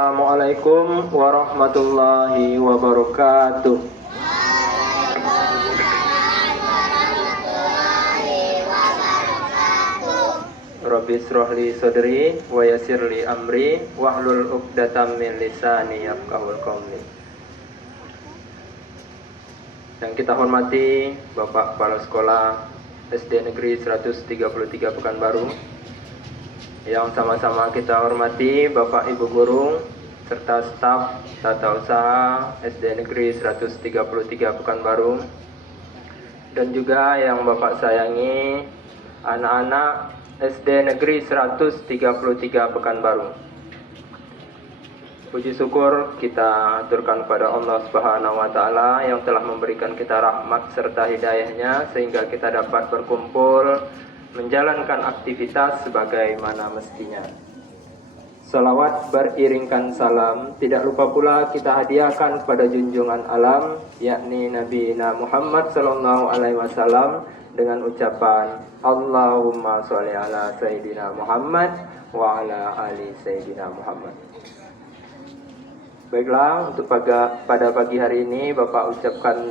Assalamualaikum warahmatullahi wabarakatuh. Rabbi shrah li sadri wa yassir li amri wahlul 'uqdatam min lisani yafqahul qawli. Yang kita hormati Bapak Kepala Sekolah SD Negeri 133 Pekanbaru, yang sama-sama kita hormati Bapak Ibu Guru serta staf Tata Usaha SD Negeri 133 Pekanbaru, dan juga yang Bapak sayangi anak-anak SD Negeri 133 Pekanbaru. Puji syukur kita aturkan kepada Allah Subhanahu wa Ta'ala yang telah memberikan kita rahmat serta hidayahnya sehingga kita dapat berkumpul menjalankan aktivitas sebagaimana mestinya. Salawat beriringkan salam tidak lupa pula kita hadiahkan kepada junjungan alam, yakni Nabi Muhammad sallallahu alaihi wasallam, dengan ucapan Allahumma sholli ala Sayyidina Muhammad wa ala ali Sayyidina Muhammad. Baiklah, untuk pada pagi hari ini Bapak ucapkan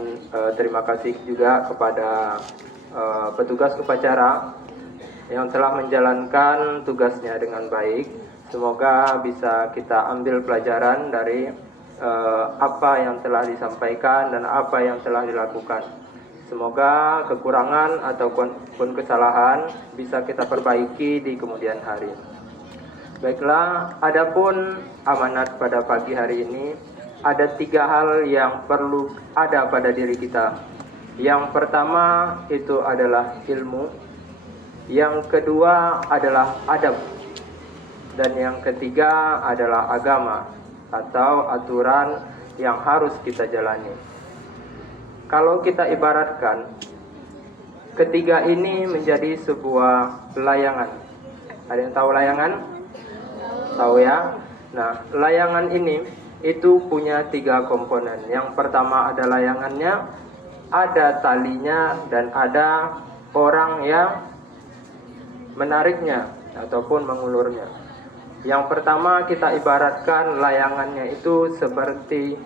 terima kasih juga kepada petugas upacara yang telah menjalankan tugasnya dengan baik. Semoga bisa kita ambil pelajaran dari apa yang telah disampaikan dan apa yang telah dilakukan. Semoga kekurangan ataupun kesalahan bisa kita perbaiki di kemudian hari. Baiklah, adapun amanat pada pagi hari ini, ada 3 hal yang perlu ada pada diri kita. Yang pertama itu adalah ilmu, yang kedua adalah adab, dan yang ketiga adalah agama atau aturan yang harus kita jalani. Kalau kita ibaratkan, ketiga ini menjadi sebuah layangan. Ada yang tahu layangan? Tahu ya? Nah, layangan ini itu punya 3 komponen. Yang pertama ada layangannya, ada talinya, dan ada orang yang menariknya ataupun mengulurnya. Yang pertama kita ibaratkan layangannya itu seperti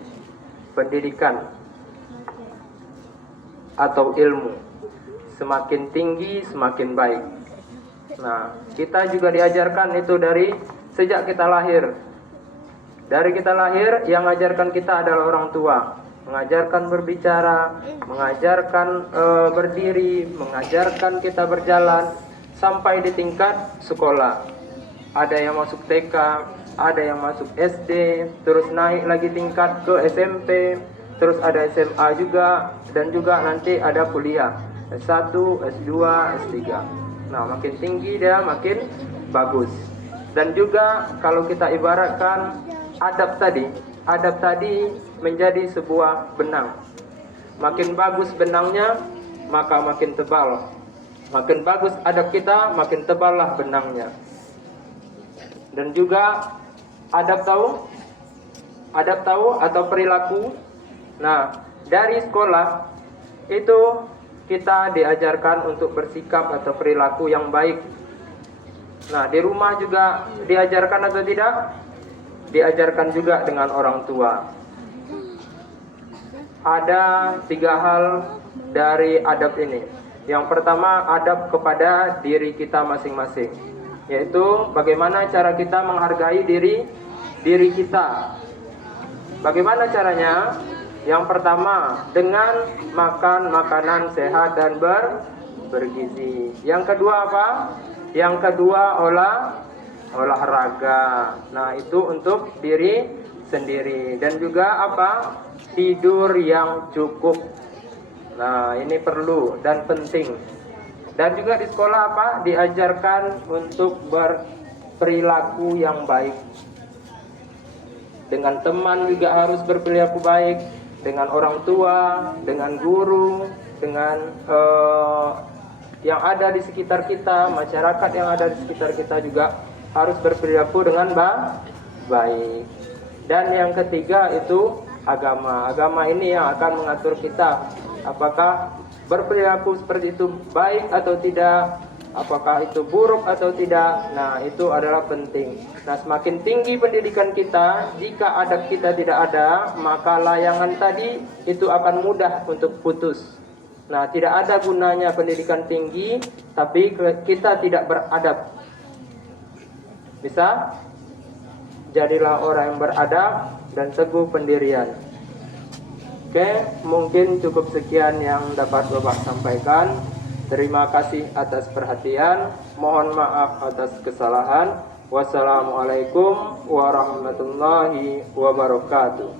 pendidikan atau ilmu. Semakin tinggi semakin baik. Nah, kita juga diajarkan itu dari sejak kita lahir. Dari kita lahir, yang mengajarkan kita adalah orang tua. Mengajarkan berbicara, mengajarkan berdiri, mengajarkan kita berjalan, sampai di tingkat sekolah. Ada yang masuk TK, ada yang masuk SD, terus naik lagi tingkat ke SMP, terus ada SMA juga, dan juga nanti ada kuliah S1, S2, S3. Nah, makin tinggi dia makin bagus. Dan juga kalau kita ibaratkan adab tadi menjadi sebuah benang. Makin bagus benangnya, maka makin tebal. Makin bagus adab kita, makin teballah benangnya. Dan juga adab tahu atau perilaku. Nah, dari sekolah itu kita diajarkan untuk bersikap atau perilaku yang baik. Nah, di rumah juga diajarkan atau tidak? Diajarkan juga dengan orang tua. Ada 3 hal dari adab ini. Yang pertama, adab kepada diri kita masing-masing, yaitu bagaimana cara kita menghargai diri kita. Bagaimana caranya? Yang pertama, dengan makan makanan sehat dan bergizi. Yang kedua apa? Yang kedua olahraga. Nah, itu untuk diri sendiri. Dan juga apa? Tidur yang cukup. Nah, ini perlu dan penting. Dan juga di sekolah apa? Diajarkan untuk berperilaku yang baik. Dengan teman juga harus berperilaku baik, dengan orang tua, dengan guru, dengan yang ada di sekitar kita, masyarakat yang ada di sekitar kita juga harus berperilaku dengan baik. Dan yang ketiga itu agama. Agama ini yang akan mengatur kita apakah berperilaku seperti itu baik atau tidak, apakah itu buruk atau tidak. Nah, itu adalah penting. Nah, semakin tinggi pendidikan kita, jika adab kita tidak ada, maka layangan tadi itu akan mudah untuk putus. Nah, tidak ada gunanya pendidikan tinggi tapi kita tidak beradab. Bisa? Jadilah orang yang beradab dan teguh pendirian. Oke, mungkin cukup sekian yang dapat Bapak sampaikan. Terima kasih atas perhatian. Mohon maaf atas kesalahan. Wassalamualaikum warahmatullahi wabarakatuh.